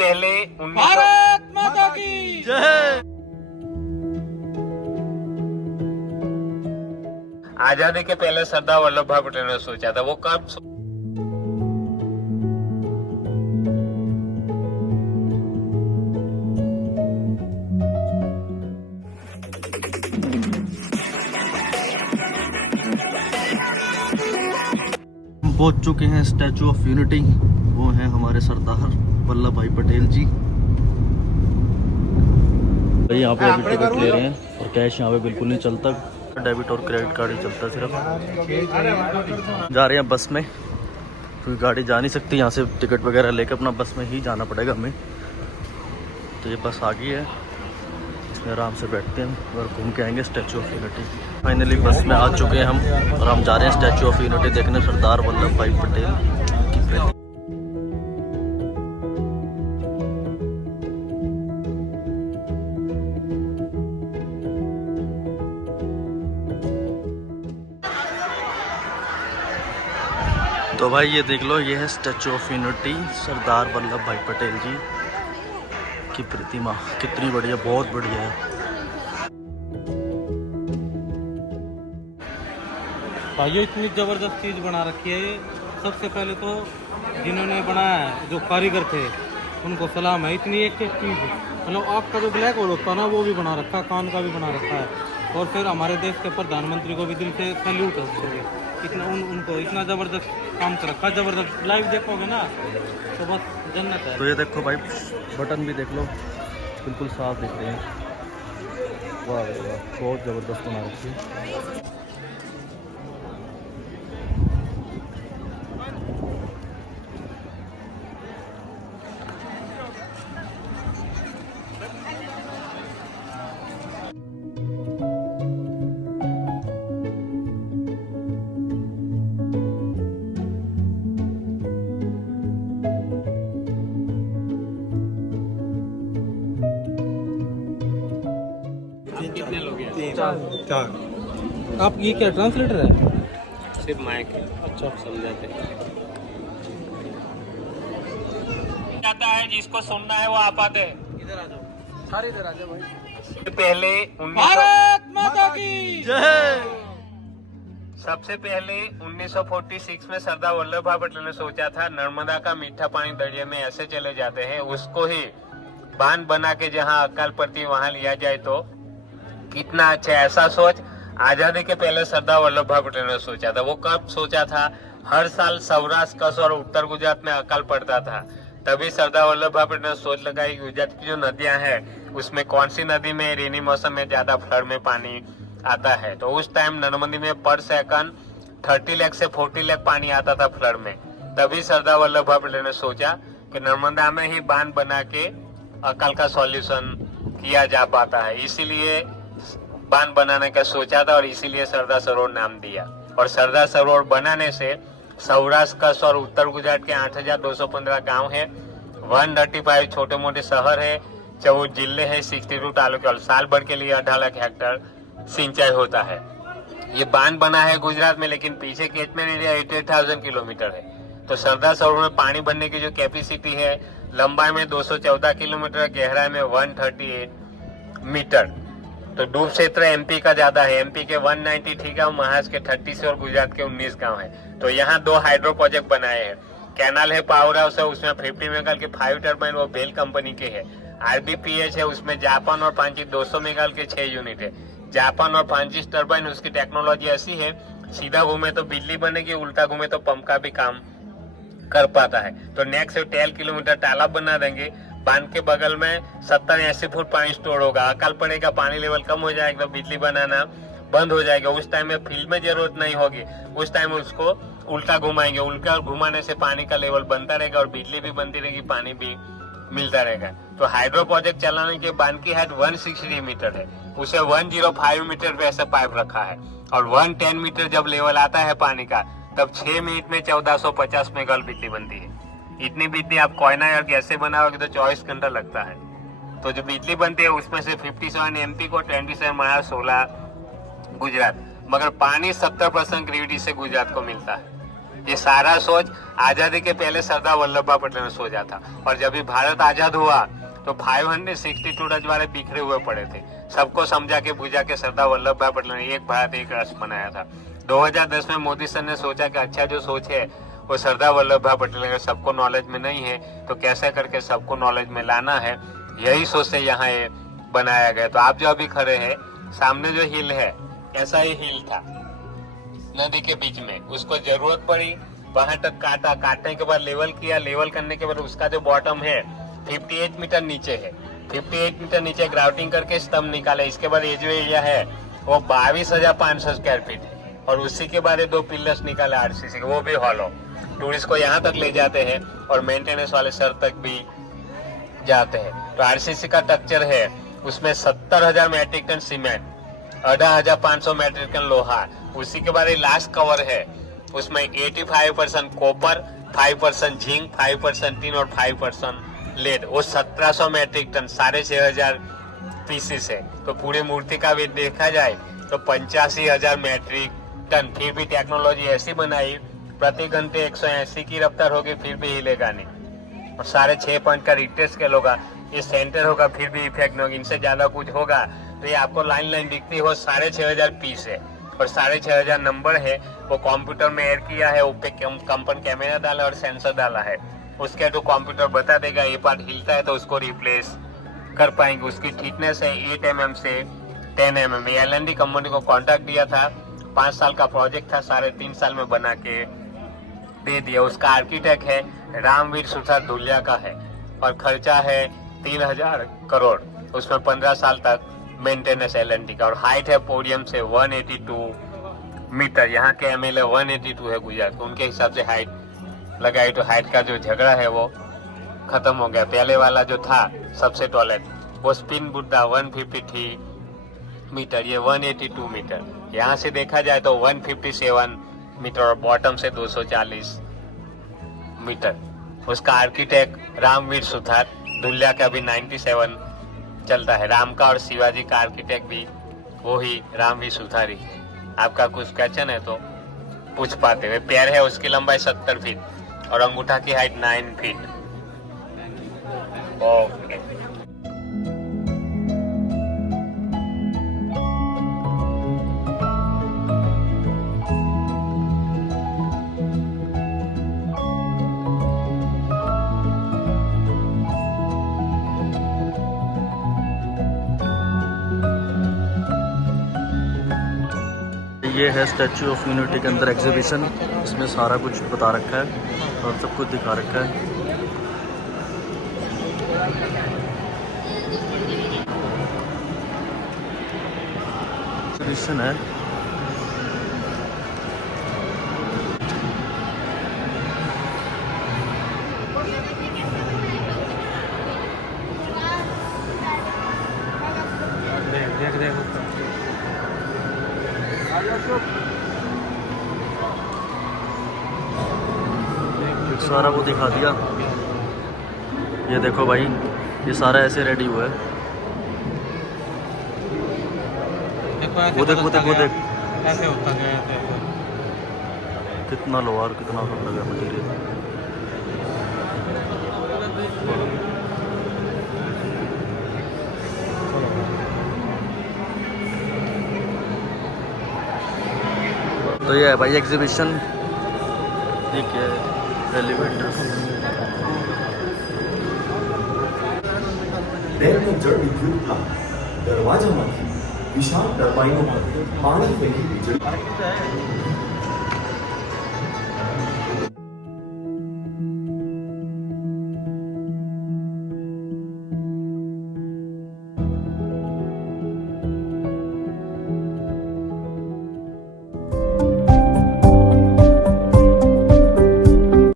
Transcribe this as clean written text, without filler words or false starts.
पहले भारत माता की जय। आजादी के पहले सरदार वल्लभ भाई पटेल ने सोचा था। वो कब पहुंच चुके हैं स्टैचू ऑफ यूनिटी। वो हैं हमारे सरदार वल्लभ भाई पटेल जी। यहाँ पे अभी टिकट ले रहे हैं और कैश यहाँ पे बिल्कुल नहीं चलता, डेबिट और क्रेडिट कार्ड ही चलता सिर्फ। जा रहे हैं बस में क्योंकि गाड़ी जा नहीं सकती यहाँ से, टिकट वगैरह लेकर अपना बस में ही जाना पड़ेगा हमें। तो ये बस आ गई है, इसमें आराम से बैठते हैं और घूम के आएंगे स्टैचू ऑफ यूनिटी। फाइनली बस में आ चुके हैं हम और हम जा रहे हैं स्टैचू ऑफ यूनिटी देखने सरदार वल्लभ भाई पटेल की प्रतिमा। तो भाई ये देख लो, ये है statue of unity, Sardar Vallabh भाई पटेल जी की प्रतिमा। कितनी बढ़िया, बहुत बढ़िया है। भाइयों इतनी जबरदस्त चीज बना रखी है। सबसे पहले तो जिन्होंने बनाया है, जो कारीगर थे, उनको सलाम है। इतनी एक एक चीज, मतलब आँख का जो ब्लैक होल होता है ना, वो भी बना रखा है, कान का भी बना रखा है। और फिर हमारे देश के प्रधानमंत्री को भी दिल से सैल्यूट है। इतना उनको इतना जबरदस्त काम कर रखा, जबरदस्त। लाइव देखोगे ना तो बस जन्नत है। तो ये देखो भाई, बटन भी देख लो, बिल्कुल साफ दिख रहे हैं। वाह वाह, बहुत ज़बरदस्त बना रखी है। कितने लोग हैं? चार। आप ये क्या ट्रांसलेटर है? सिर्फ माइक है। अच्छा, समझाते जाता है, जिसको सुनना है वो आ पाते हैं। इधर आ जाओ, सारे इधर आ जाओ भाई। पहले भारत माता की जय। सबसे पहले 1946 में सरदार वल्लभ भाई पटेल ने सोचा था, नर्मदा का मीठा पानी दरिया में ऐसे चले जाते हैं, उसको ही बांध बना के जहां अकाल पड़ती वहां लिया जाए तो कितना अच्छा। ऐसा सोच आजादी के पहले सरदार वल्लभ भाई पटेल ने सोचा था। वो कब सोचा था? हर साल सौराष्ट्र, कच्छ और उत्तर गुजरात में अकाल पड़ता था, तभी सरदार वल्लभ भाई पटेल ने सोच लगाई कि गुजरात की जो नदियां हैं उसमें कौन सी नदी में रेनी मौसम में ज्यादा फ्लड में पानी आता है। तो उस टाइम नर्मदा में पर सेकंड 30 लाख से 40 लाख पानी आता था फ्लड में। तभी सरदार वल्लभ भाई पटेल ने सोचा कि नर्मदा में ही बांध बना के अकाल का सॉल्यूशन किया जा पाता है, इसीलिए बांध बनाने का सोचा था और इसीलिए सरदार सरोवर नाम दिया। और सरदार सरोवर बनाने से सौराष्ट्र, कच्छ और उत्तर गुजरात के 8,215 गांव है, 135 छोटे मोटे शहर है, 14 जिले है, 62 तालुके और साल भर के लिए 18 लाख हेक्टेयर सिंचाई होता है। ये बांध बना है गुजरात में, लेकिन पीछे कैचमेंट एरिया 88,000 किलोमीटर है। तो सरदार सरोवर में पानी भरने की जो कैपेसिटी है, लंबाई में 214 किलोमीटर, गहराई में 138 मीटर। तो डूब क्षेत्र एमपी का ज्यादा है, एमपी के 190 ठीक है, महाराष्ट्र के 36 और गुजरात के 19 गांव है। तो यहाँ 2 हाइड्रो प्रोजेक्ट बनाए हैं। कैनाल है, पावर हाउस है, उसमें 50 मेगावाट के 5 टर्बाइन वो बेल कंपनी के है। आरबीपीएच है, उसमें जापान और फ्रांस 200 मेगावाट के 6 यूनिट है। जापान और फ्रांस टर्बाइन, उसकी टेक्नोलॉजी ऐसी है, सीधा घूमे तो बिजली बनेगी, उल्टा घूमे तो पंप का भी काम कर पाता है। तो नेक्स्ट 13 किलोमीटर तालाब बना देंगे, बांध के बगल में 70-80 फुट पानी स्टोर होगा। अकाल पड़ेगा, पानी लेवल कम हो जाएगा, तो बिजली बनाना बंद हो जाएगा। उस टाइम में फील्ड में जरूरत नहीं होगी, उस टाइम उसको उल्टा घुमाएंगे। उल्टा घुमाने से पानी का लेवल बनता रहेगा और बिजली भी बनती रहेगी, पानी भी मिलता रहेगा। तो हाइड्रो प्रोजेक्ट चलाने के बांध की हाइट 160 मीटर है, उसे 105 मीटर पे ऐसा पाइप रखा है। और 110 मीटर जब लेवल आता है पानी का, तब 6 मिनट में 1450 मेगावाट बिजली बनती है। इतनी बिजली आप कोयना या गैस से बनाओगे तो 24 घंटा लगता है। तो जो बिजली बनती है उसमें से 57 एमपी को, 27 महाराष्ट्र, 16 गुजरात, मगर पानी 70% ग्रेविटी से गुजरात को मिलता है। ये सारा सोच आजादी के पहले सरदार वल्लभ भाई पटेल ने सोचा था। और जब भी भारत आजाद हुआ तो 562 रजवाड़े बिखरे हुए पड़े थे। सबको समझा के बुझा के सरदार वल्लभ भाई पटेल ने एक भारत एक राष्ट्र बनाया था। 2010 में मोदी सर ने सोचा कि अच्छा जो सोच है वो सरदार वल्लभ भाई पटेल अगर सबको नॉलेज में नहीं है तो कैसे करके सबको नॉलेज में लाना है, यही सोच से यहाँ ये बनाया गया। तो आप जो अभी खड़े हैं सामने जो हिल है ऐसा ही हिल था नदी के बीच में, उसको जरूरत पड़ी वहां तक काटा, काटने के बाद लेवल किया, लेवल करने के बाद उसका जो बॉटम है 58 मीटर नीचे है, 58 मीटर नीचे ग्राउटिंग करके स्तंभ निकाले। इसके बाद ये जो एरिया है वो 22,500 स्क्वायर फीट है और उसी के बाद 2 पिलर्स निकाले आरसीसी के, वो भी हॉलो। टूरिस्ट को यहाँ तक ले जाते हैं और मेंटेनेंस वाले सर तक भी जाते हैं। तो आरसीसी का स्ट्रक्चर है उसमें 70,000 metric ton cement, 18,500 metric ton लोहा, उसी के बाद लास्ट कवर है उसमें 85% कॉपर, 5% जिंक, 5% टिन और 5% लेड, वो 1700 मैट्रिक टन 6,500 पीसेस है। तो पूरी मूर्ति का भी देखा जाए तो 85,000 मैट्रिक टन। फिर भी टेक्नोलॉजी ऐसी बनाई प्रति घंटे 180 की रफ्तार होगी फिर भी हिलेगा नहीं। और 6.5 पॉइंट का रिक्टर स्केल होगा, ये सेंटर होगा फिर भी इफेक्ट नहीं होगा। इनसे ज्यादा कुछ होगा तो ये आपको लाइन दिखती हो 6,500 पीस है और 6,500 नंबर है। वो कंप्यूटर में ऐड किया है, ऊपर कंपन कैमरा डाला और सेंसर डाला है, उसके तो कंप्यूटर बता देगा ये पार्ट हिलता है तो उसको रिप्लेस कर पाएंगे। उसकी थिकनेस है 8 mm से 10 mm। एल&डी कंपनी को कॉन्ट्रैक्ट दिया था, 5 साल का प्रोजेक्ट था, 3.5 साल में बना के दे दिया। उसका आर्किटेक्ट है रामवीर सुथार धुलिया का है और खर्चा है 3,000 करोड़। उसमें 15 साल तक मेंटेनेंस एल&डी का। और हाइट है पोडियम से 182 मीटर। यहाँ के MLA 182 है गुजरात, उनके हिसाब से हाइट लगाई तो हाइट का जो झगड़ा है वो खत्म हो गया। पहले वाला जो था सबसे टॉलेट वो स्पिन बुद्धा 153 मीटर, ये 182 मीटर। यहाँ से देखा जाए तो 157 मीटर और बॉटम से 240 मीटर। उसका आर्किटेक्ट रामवीर सुथार धुलिया का भी 97 चलता है। राम का और शिवाजी का आर्किटेक्ट भी वो ही रामवीर सुथारी। आपका कुछ क्वेश्चन है तो पूछ पाते हुए। पैर है उसकी लंबाई 70 फीट और अंगूठा की हाइट 9 फीट। ओके ये है स्टैचू ऑफ यूनिटी के अंदर एग्जीबिशन। इसमें सारा कुछ बता रखा है और सब कुछ दिखा रखा है। एग्जीबिशन है। देख सारा वो दिखा दिया। ये देखो भाई, ये सारा ऐसे रेडी हुआ है। वो देख ऐसे होता गया ऐसे। कितना लोहा और कितना सब लगा मटेरियल। तो ये है भाई एग्जीबिशन। ठीक है, एलिवेटर्स। जड़ विद्युत था दरवाजाમાંથી વિશાળ ટર્બાઇનો પર પાણી ફેંકી વીજળી